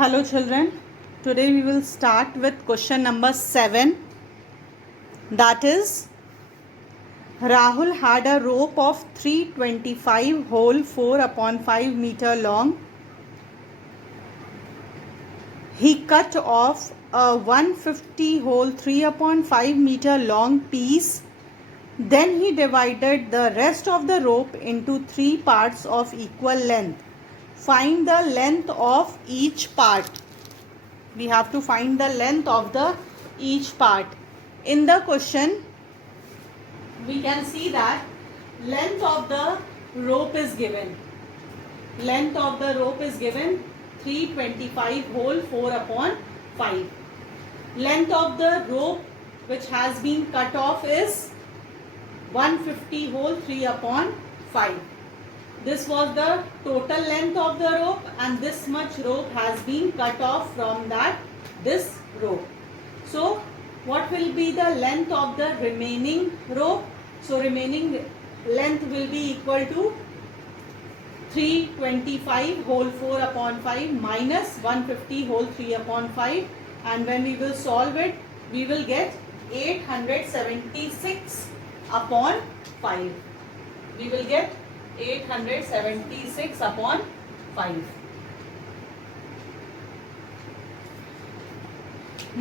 Hello children, today we will start with question number 7, that is Rahul had a rope of 325 whole 4/5 meter long. He cut off a 150 whole 3/5 meter long piece. Then he divided the rest of the rope into 3 parts of equal length. Find the length of each part. We have to find the length of each part. In the question, we can see that length of the rope is given. Length of the rope is given 325 whole 4/5. Length of the rope which has been cut off is 150 whole 3/5. This was the total length of the rope, and this much rope has been cut off from this rope. So what will be the length of the remaining rope? So remaining length will be equal to 325 whole 4/5 minus 150 whole 3/5, and when we will solve it, we will get 876 upon 5. We will get 876 upon 5.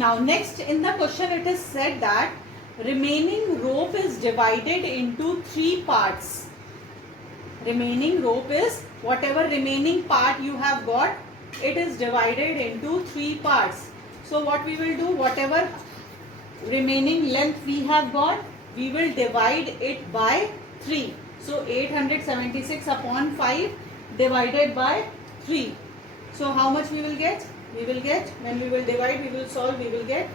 Now next in the question it is said that remaining rope is divided into 3 parts. Remaining rope is whatever remaining part you have got, it is divided into 3 parts. So what we will do, whatever remaining length we have got, we will divide it by 3. So 876 upon 5 divided by 3. So how much we will get? We will get, when we will divide, we will solve, we will get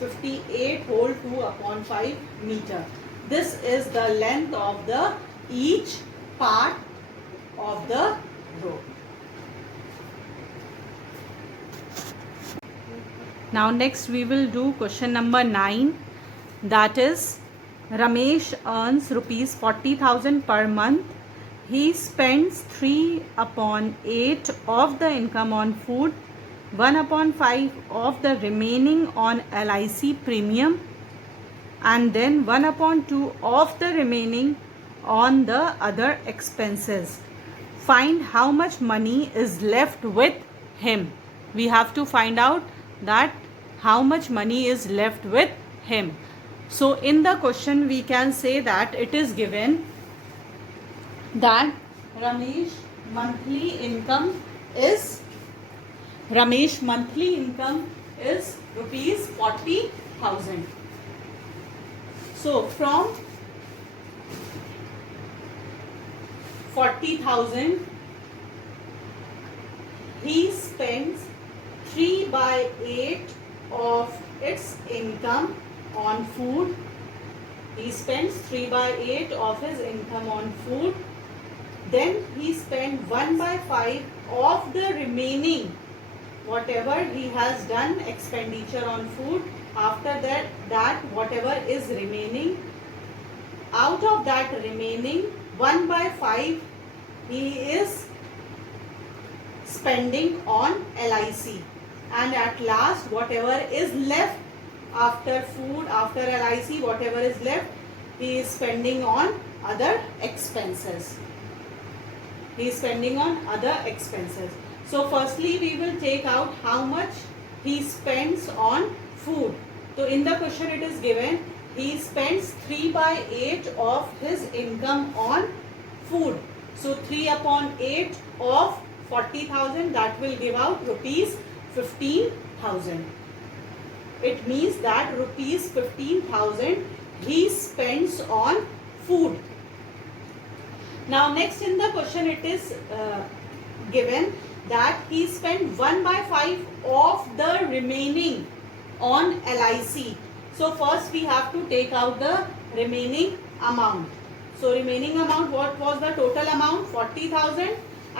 58 whole 2/5 meter. This is the length of each part of the rope. Now next we will do question number 9, that is Ramesh earns rupees 40,000 per month. He spends 3/8 of the income on food, 1/5 of the remaining on LIC premium, and then 1/2 of the remaining on the other expenses. Find how much money is left with him. We have to find out that how much money is left with him. So in the question we can say that it is given that Ramesh monthly income is rupees 40,000. So from 40,000 he spends 3/8 of its income on food. He spends 3/8 of his income on food. Then he spends 1/5 of the remaining, whatever he has done expenditure on food. After that whatever is remaining, out of that remaining 1/5 he is spending on LIC, and at last whatever is left after food, after LIC, whatever is left, he is spending on other expenses. He is spending on other expenses. So firstly we will take out how much he spends on food. So in the question it is given he spends 3/8 of his income on food. So 3/8 of 40,000, that will give out rupees 15,000. It means that rupees 15,000 he spends on food. Now next in the question it is given that he spent 1/5 of the remaining on LIC. So first we have to take out the remaining amount. So remaining amount, what was the total amount? 40,000,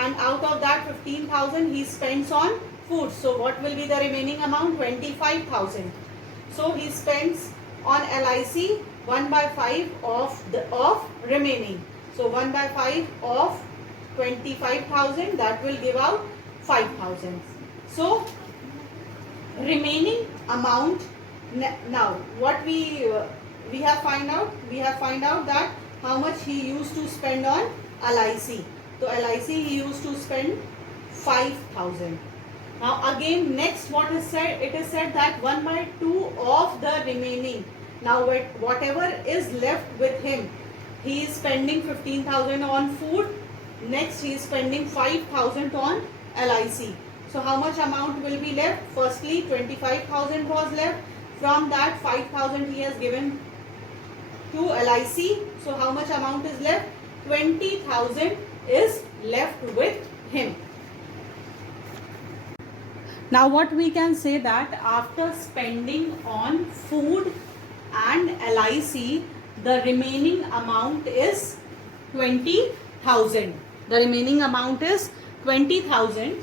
and out of that 15,000 he spends on food. So what will be the remaining amount? 25,000. So he spends on LIC 1/5 of remaining. So 1/5 of 25,000, that will give out 5,000. So remaining amount, now what we have find out, that how much he used to spend on LIC. So LIC he used to spend 5,000. Now again next what is said, it is said that 1 by 2 of the remaining. Now whatever is left with him, he is spending 15,000 on food. Next he is spending 5,000 on LIC. So how much amount will be left? Firstly 25,000 was left. From that 5,000 he has given to LIC. So how much amount is left? 20,000 is left with him. Now what we can say, that after spending on food and LIC, the remaining amount is 20,000. The remaining amount is 20,000.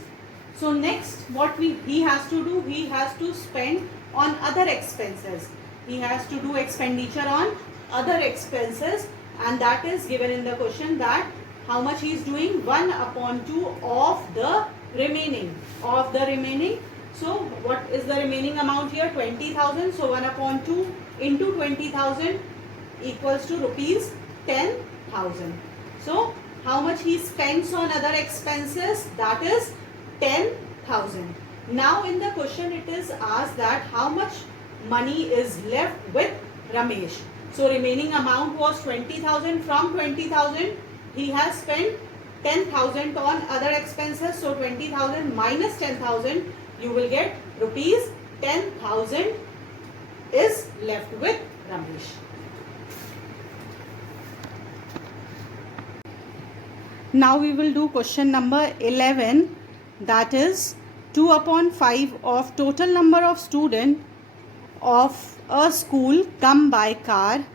So next what he has to do, he has to spend on other expenses. He has to do expenditure on other expenses, and that is given in the question, that how much he is doing? 1 upon 2 of the remaining. So what is the remaining amount here? 20,000. So 1 upon 2 into 20,000 equals to rupees 10,000. So how much he spends on other expenses? That is 10,000. Now in the question it is asked that how much money is left with Ramesh. So remaining amount was 20,000. From 20,000 he has spent 10,000 on other expenses. So 20,000 minus 10,000, you will get rupees 10,000 is left with Ramesh. Now we will do question number 11, that is 2 upon 5 of total number of students of a school come by car,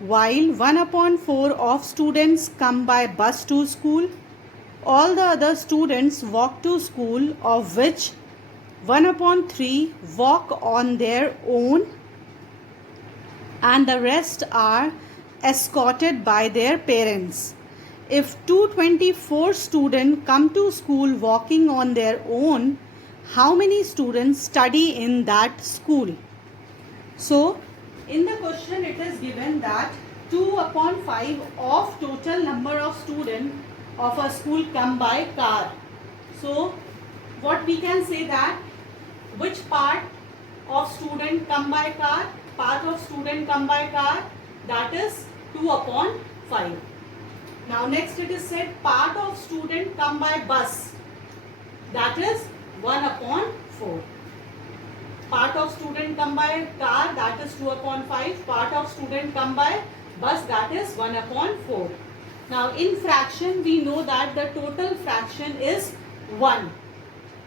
while 1 upon 4 of students come by bus to school. All the other students walk to school, of which 1 upon 3 walk on their own and the rest are escorted by their parents. If 224 students come to school walking on their own, how many students study in that school? So in the question it is given that 2 upon 5 of total number of students of a school come by car. So what we can say, that which part of student come by car? Part of student come by car, that is 2 upon 5. Now next it is said part of student come by bus, that is 1 upon 4. Part of student come by car, that is 2 upon 5. Part of student come by bus, that is 1 upon 4. Now in fraction we know that the total fraction is 1.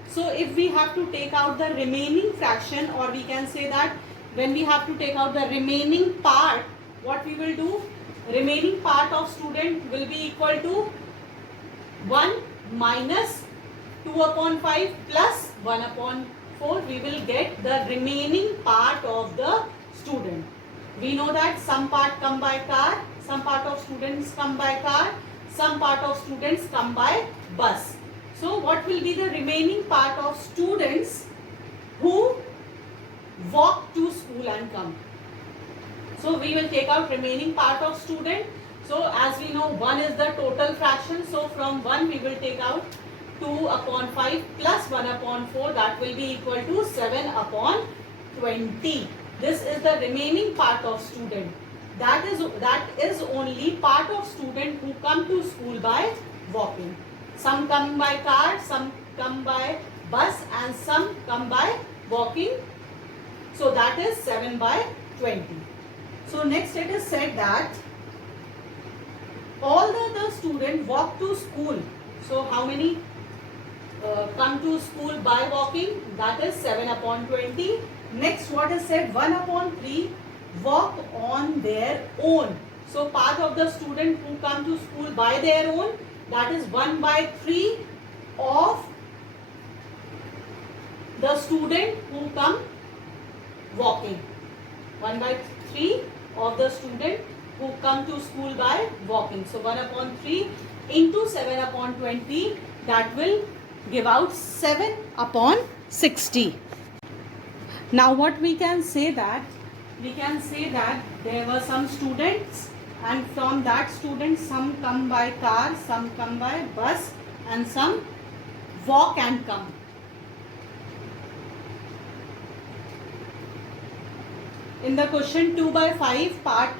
So if we have to take out the remaining fraction, or we can say that when we have to take out the remaining part, what we will do? Remaining part of student will be equal to 1 minus 2 upon 5 plus 1 upon 4. We will get the remaining part of the student. We know that some part come by car, some part of students come by car, some part of students come by bus. So what will be the remaining part of students who walk to school and come? So we will take out remaining part of student. So as we know 1 is the total fraction. So from 1 we will take out 2 upon 5 plus 1 upon 4, that will be equal to 7 upon 20. This is the remaining part of student. That is only part of student who come to school by walking. Some come by car, some come by bus and some come by walking. So that is 7 by 20. So next it is said that all the other students walk to school. So how many come to school by walking? That is 7 upon 20. Next what is said, 1 upon 3 walk on their own. So part of the student who come to school by their own, that is 1 by 3 of the student who come walking. 1 by 3 of the student who come to school by walking. So 1 upon 3 into 7 upon 20, that will give out 7 upon 60. Now what we can say that there were some students, and from that students some come by car, some come by bus, and some walk and come. In the question 2 by 5 part,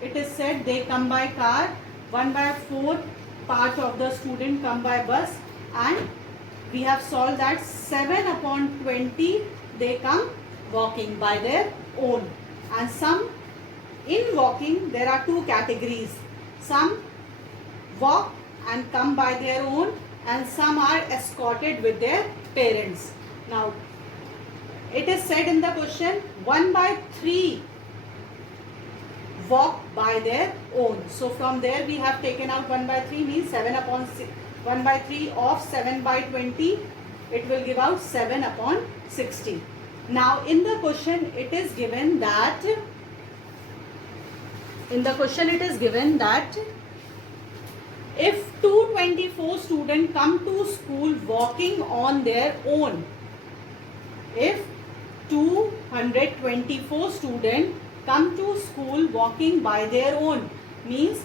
it is said they come by car, 1 by 4 part of the student come by bus, and we have solved that 7 upon 20 they come walking by their own. And some in walking there are two categories. Some walk and come by their own, and some are escorted with their parents. Now it is said in the question 1 by 3 walk by their own. So from there we have taken out 1 by 3 means 7 upon 6. 1 by 3 of 7 by 20, it will give out 7 upon 60. Now in the question it is given that if 224 students come to school walking on their own, if 224 students come to school walking by their own, means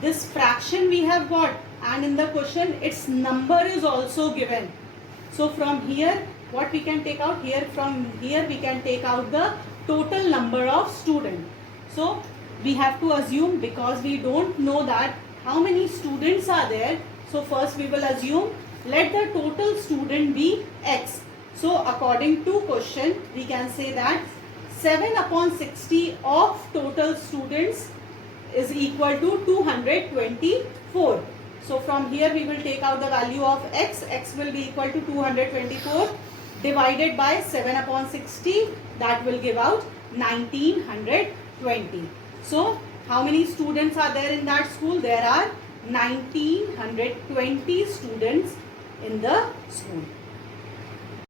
this fraction we have got, and in the question its number is also given. So from here what we can take out, from here we can take out the total number of students. So we have to assume, because we don't know that how many students are there, so first we will assume let the total student be x. So according to question we can say that 7 upon 60 of total students is equal to 224. So from here we will take out the value of x. X will be equal to 224 divided by 7 upon 60, that will give out 1920. So how many students are there in that school? There are 1920 students in the school.